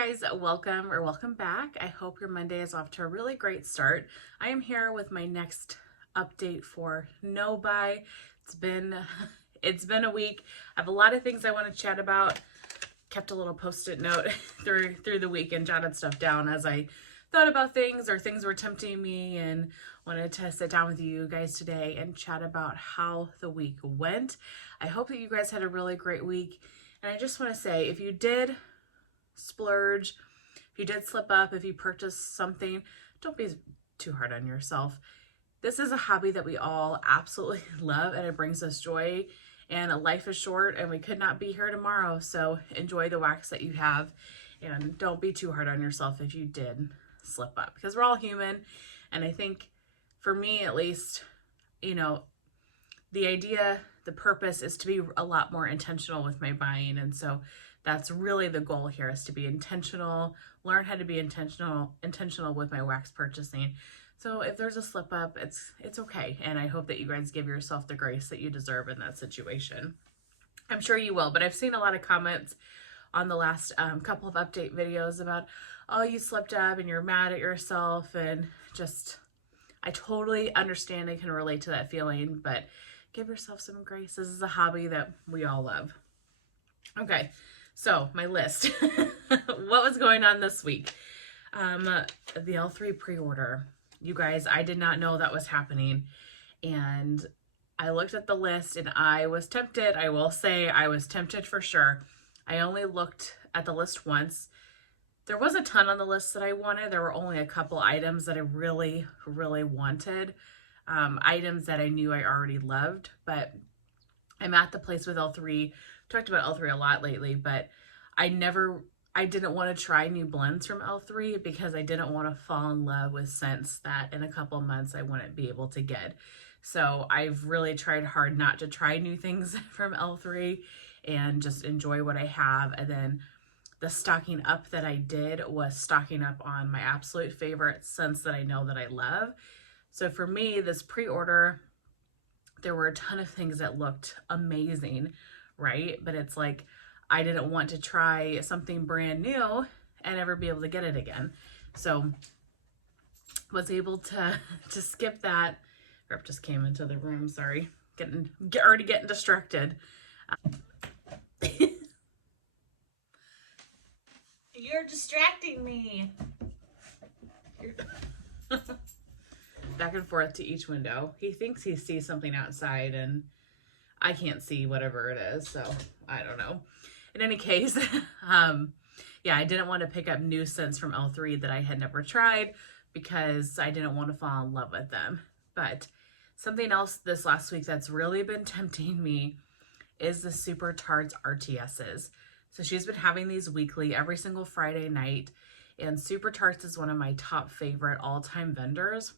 guys, welcome back. I hope your Monday is off to a really great start. I am here with my next update for No Buy. It's been a week. I have a lot of things I want to chat about. Kept a little post-it note through the week and jotted stuff down as I thought about things or things were tempting me, and wanted to sit down with you guys today and chat about how the week went. I hope that you guys had a really great week. And I just want to say, if you did splurge, if you did slip up, if you purchased something, don't be too hard on yourself. This is a hobby that we all absolutely love, and it brings us joy, and life is short and we could not be here tomorrow. So enjoy the wax that you have, and don't be too hard on yourself if you did slip up, because we're all human. And I think for me, at least, the purpose is to be a lot more intentional with my buying. And so that's really the goal here, is to be intentional, learn how to be intentional with my wax purchasing. So if there's a slip up, it's okay. And I hope that you guys give yourself the grace that you deserve in that situation. I'm sure you will, but I've seen a lot of comments on the last couple of update videos about, oh, you slipped up and you're mad at yourself, and just, I totally understand. I can relate to that feeling, but give yourself some grace. This is a hobby that we all love. Okay, so my list. What was going on this week? The L3 pre-order. You guys, I did not know that was happening. And I looked at the list and I was tempted. I will say I was tempted for sure. I only looked at the list once. There was a ton on the list that I wanted. There were only a couple items that I really, really wanted. Items that I knew I already loved, but I'm at the place with L3. Talked about L3 a lot lately, but I didn't want to try new blends from L3 because I didn't want to fall in love with scents that in a couple of months I wouldn't be able to get. So I've really tried hard not to try new things from L3 and just enjoy what I have. And then the stocking up that I did was stocking up on my absolute favorite scents that I know that I love. So for me, this pre-order, there were a ton of things that looked amazing, right? But it's like, I didn't want to try something brand new and never be able to get it again. So was able to skip that. Rep just came into the room, sorry. Already getting distracted. You're distracting me. Back and forth to each window. He thinks he sees something outside and I can't see whatever it is, so I don't know. In any case, yeah, I didn't want to pick up new scents from L3 that I had never tried because I didn't want to fall in love with them. But something else this last week that's really been tempting me is the Super Tarts RTSs. So she's been having these weekly every single Friday night, and Super Tarts is one of my top favorite all-time vendors.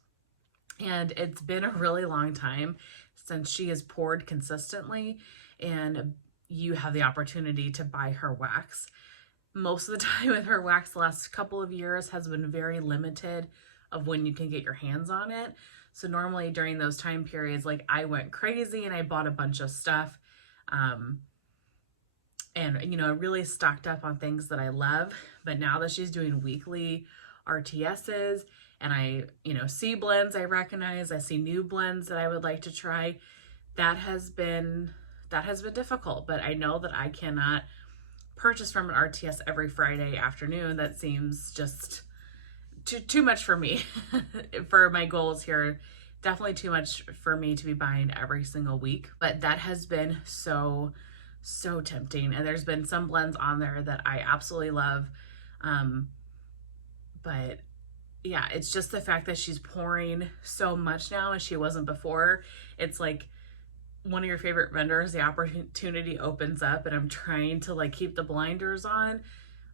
And it's been a really long time since she has poured consistently, and you have the opportunity to buy her wax. Most of the time with her wax, the last couple of years has been very limited of when you can get your hands on it. So normally during those time periods, like, I went crazy and I bought a bunch of stuff. And, I really stocked up on things that I love. But now that she's doing weekly RTSs, and I, see blends I recognize, I see new blends that I would like to try, that has been difficult. But I know that I cannot purchase from an RTS every Friday afternoon. That seems just too much for me. For my goals here, definitely too much for me to be buying every single week. But that has been so tempting. And there's been some blends on there that I absolutely love. But yeah, it's just the fact that she's pouring so much now and she wasn't before. It's like one of your favorite vendors, the opportunity opens up, and I'm trying to keep the blinders on.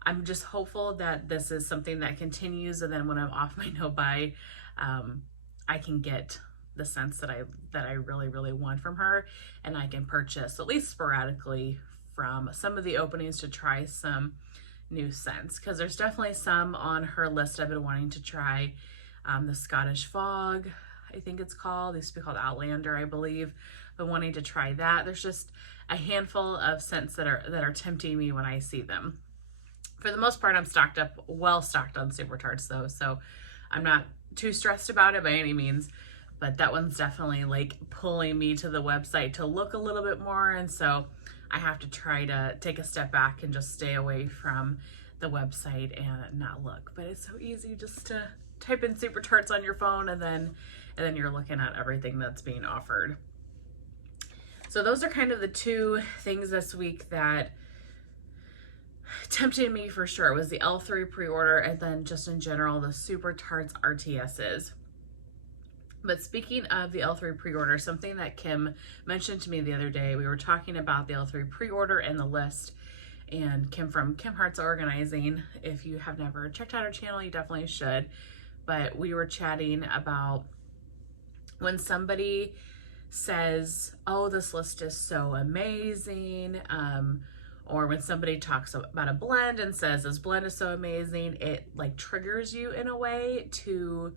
I'm just hopeful that this is something that continues, and then when I'm off my no buy, I can get the scents that I really, really want from her, and I can purchase at least sporadically from some of the openings to try some new scents, because there's definitely some on her list I've been wanting to try. The Scottish Fog, I think it's called. It used to be called Outlander, I believe. Been wanting to try that. There's just a handful of scents that are tempting me when I see them. For the most part, I'm well stocked on Super Tarts though, so I'm not too stressed about it by any means. But that one's definitely like pulling me to the website to look a little bit more, and so I have to try to take a step back and just stay away from the website and not look. But it's so easy just to type in Super Tarts on your phone, and then you're looking at everything that's being offered. So those are kind of the two things this week that tempted me for sure. It was the L3 pre-order, and then just in general the Super Tarts RTSs. But speaking of the L3 pre-order, something that Kim mentioned to me the other day, we were talking about the L3 pre-order and the list, and Kim from Kim Hearts Organizing, if you have never checked out her channel, you definitely should. But we were chatting about when somebody says, oh, this list is so amazing, or when somebody talks about a blend and says this blend is so amazing, it like triggers you in a way to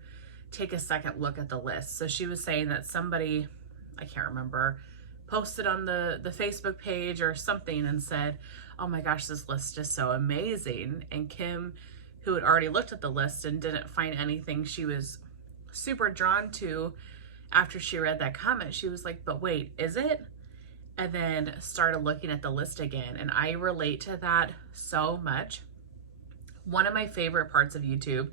take a second look at the list. So she was saying that somebody, I can't remember, posted on the Facebook page or something and said, oh my gosh, this list is so amazing. And Kim, who had already looked at the list and didn't find anything she was super drawn to, after she read that comment, she was like, but wait, is it? And then started looking at the list again. And I relate to that so much. One of my favorite parts of YouTube,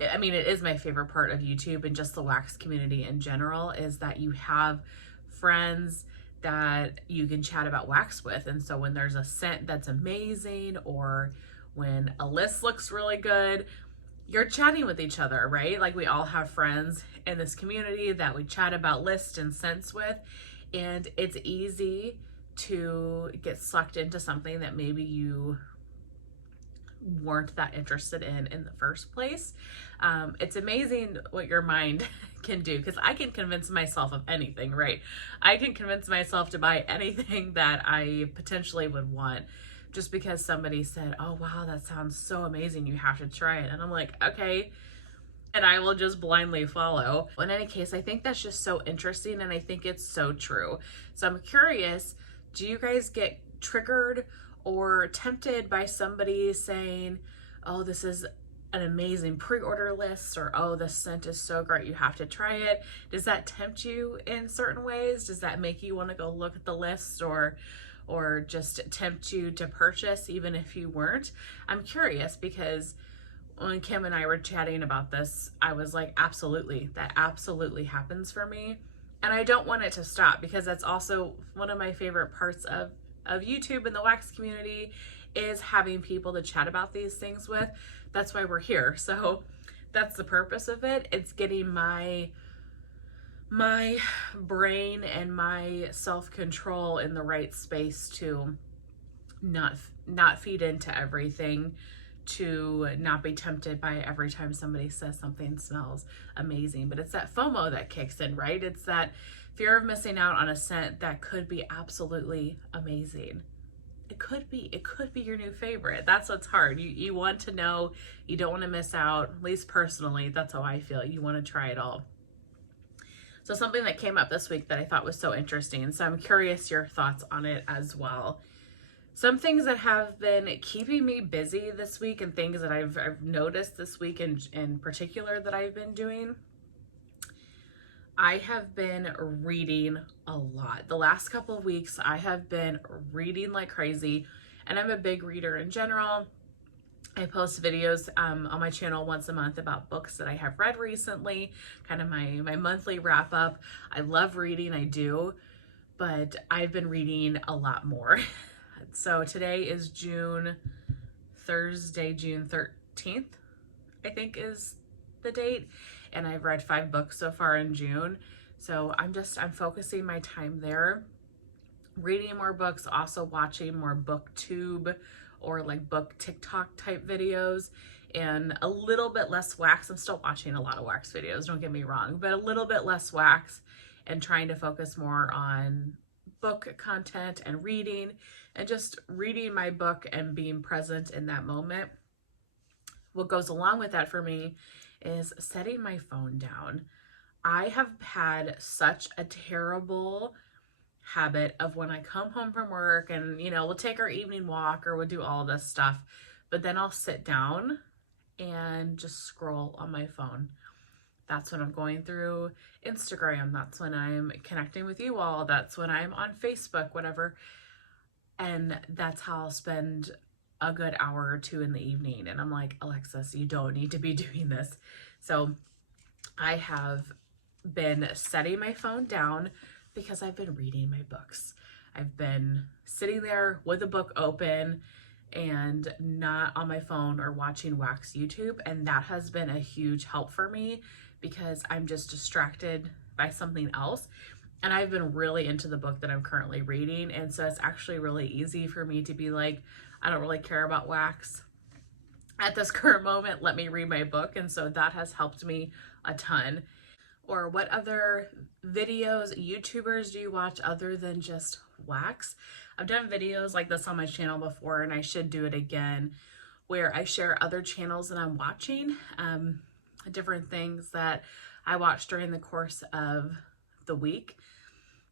I mean, it is my favorite part of YouTube and just the wax community in general, is that you have friends that you can chat about wax with. And so when there's a scent that's amazing, or when a list looks really good, you're chatting with each other, right? Like we all have friends in this community that we chat about lists and scents with. And it's easy to get sucked into something that maybe you weren't that interested in the first place. It's amazing what your mind can do, because I can convince myself of anything, right? I can convince myself to buy anything that I potentially would want just because somebody said, oh wow, that sounds so amazing, you have to try it. And I'm like, okay, and I will just blindly follow. In any case, I think that's just so interesting, and I think it's so true. So I'm curious, do you guys get triggered or tempted by somebody saying, oh, this is an amazing pre-order list, or oh, this scent is so great, you have to try it? Does that tempt you in certain ways? Does that make you want to go look at the list, or just tempt you to purchase even if you weren't? I'm curious, because when Kim and I were chatting about this, I was like, absolutely, that absolutely happens for me. And I don't want it to stop, because that's also one of my favorite parts of YouTube and the wax community, is having people to chat about these things with. That's why we're here. So that's the purpose of it. It's getting my brain and my self-control in the right space to not feed into everything, to not be tempted by every time somebody says something smells amazing. But it's that FOMO that kicks in, right? It's that fear of missing out on a scent that could be absolutely amazing. It could be your new favorite. That's what's hard. You want to know, you don't want to miss out. At least personally, that's how I feel. You want to try it all. So something that came up this week that I thought was so interesting, so I'm curious your thoughts on it as well. Some things that have been keeping me busy this week, and things that I've noticed this week in particular that I've been doing. I have been reading a lot. The last couple of weeks, I have been reading like crazy, and I'm a big reader in general. I post videos on my channel once a month about books that I have read recently, kind of my monthly wrap up. I love reading, I do, but I've been reading a lot more. So today is Thursday, June 13th, I think is the date. And I've read 5 books so far in June. So I'm focusing my time there, reading more books, also watching more booktube or like book TikTok type videos, and a little bit less wax. I'm still watching a lot of wax videos, don't get me wrong, but a little bit less wax, and trying to focus more on book content and reading, and just reading my book and being present in that moment. What goes along with that for me is setting my phone down. I have had such a terrible habit of when I come home from work and, we'll take our evening walk or we'll do all this stuff, but then I'll sit down and just scroll on my phone. That's when I'm going through Instagram. That's when I'm connecting with you all. That's when I'm on Facebook, whatever. And that's how I'll spend a good hour or two in the evening. And I'm like, Alexis, you don't need to be doing this. So I have been setting my phone down because I've been reading my books. I've been sitting there with a book open and not on my phone or watching wax YouTube. And that has been a huge help for me because I'm just distracted by something else. And I've been really into the book that I'm currently reading. And so it's actually really easy for me to be like, I don't really care about wax at this current moment. Let me read my book. And so that has helped me a ton. Or what other videos, YouTubers do you watch other than just wax? I've done videos like this on my channel before, and I should do it again, where I share other channels that I'm watching, different things that I watch during the course of the week.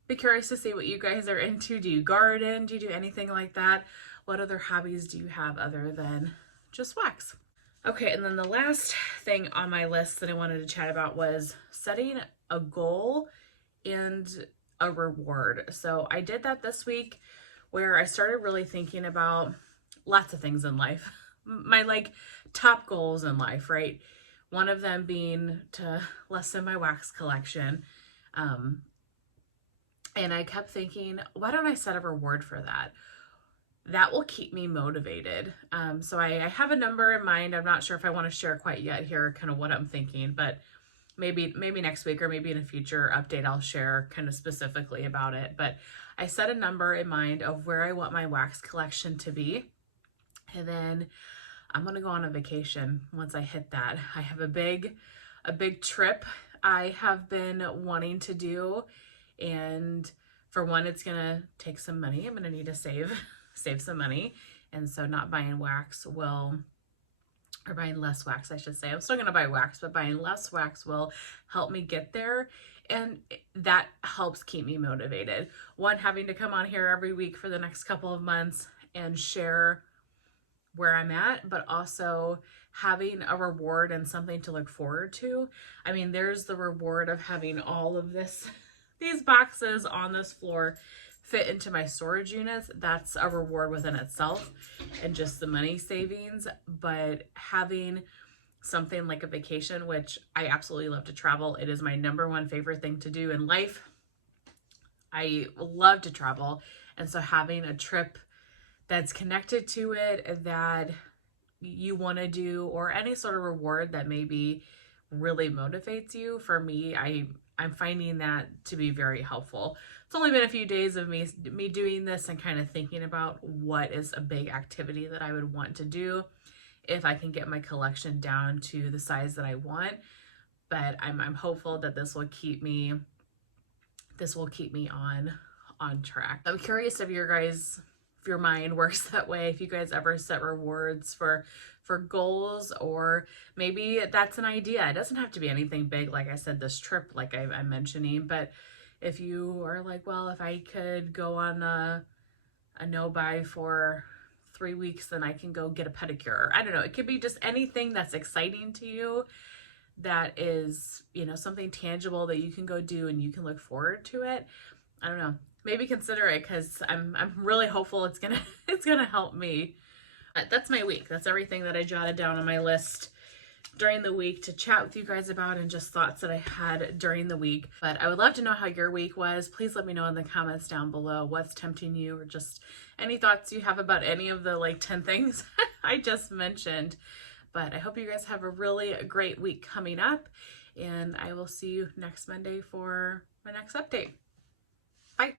Be curious to see what you guys are into. Do you garden? Do you do anything like that? What other hobbies do you have other than just wax? Okay, and then the last thing on my list that I wanted to chat about was setting a goal and a reward. So I did that this week where I started really thinking about lots of things in life. My like top goals in life, right? One of them being to lessen my wax collection. And I kept thinking, why don't I set a reward for that? That will keep me motivated. So I have a number in mind. I'm not sure if I want to share quite yet here, kind of what I'm thinking, but maybe next week or maybe in a future update, I'll share kind of specifically about it. But I set a number in mind of where I want my wax collection to be. And then I'm going to go on a vacation once I hit that. I have a big trip I have been wanting to do. And for one, it's going to take some money. I'm going to need to save some money. And so not buying wax will, or buying less wax, I should say. I'm still going to buy wax, but buying less wax will help me get there. And that helps keep me motivated. One, having to come on here every week for the next couple of months and share where I'm at, but also having a reward and something to look forward to. I mean, there's the reward of having all of these boxes on this floor fit into my storage units. That's a reward within itself, and just the money savings. But having something like a vacation, which I absolutely love to travel. It is my number one favorite thing to do in life. I love to travel. And so having a trip that's connected to it that you want to do, or any sort of reward that maybe really motivates you, for me, I'm finding that to be very helpful. It's only been a few days of me doing this and kind of thinking about what is a big activity that I would want to do if I can get my collection down to the size that I want. But I'm hopeful that this will keep me on track. I'm curious if your mind works that way, if you guys ever set rewards for goals, or maybe that's an idea. It doesn't have to be anything big, like I said, this trip, like I'm mentioning. But if you are like, well, if I could go on a no-buy for 3 weeks, then I can go get a pedicure. I don't know. It could be just anything that's exciting to you, that is, something tangible that you can go do and you can look forward to it. I don't know. Maybe consider it, because I'm really hopeful it's gonna help me. That's my week. That's everything that I jotted down on my list during the week to chat with you guys about, and just thoughts that I had during the week. But I would love to know how your week was. Please let me know in the comments down below what's tempting you, or just any thoughts you have about any of the 10 things I just mentioned. But I hope you guys have a really great week coming up, and I will see you next Monday for my next update.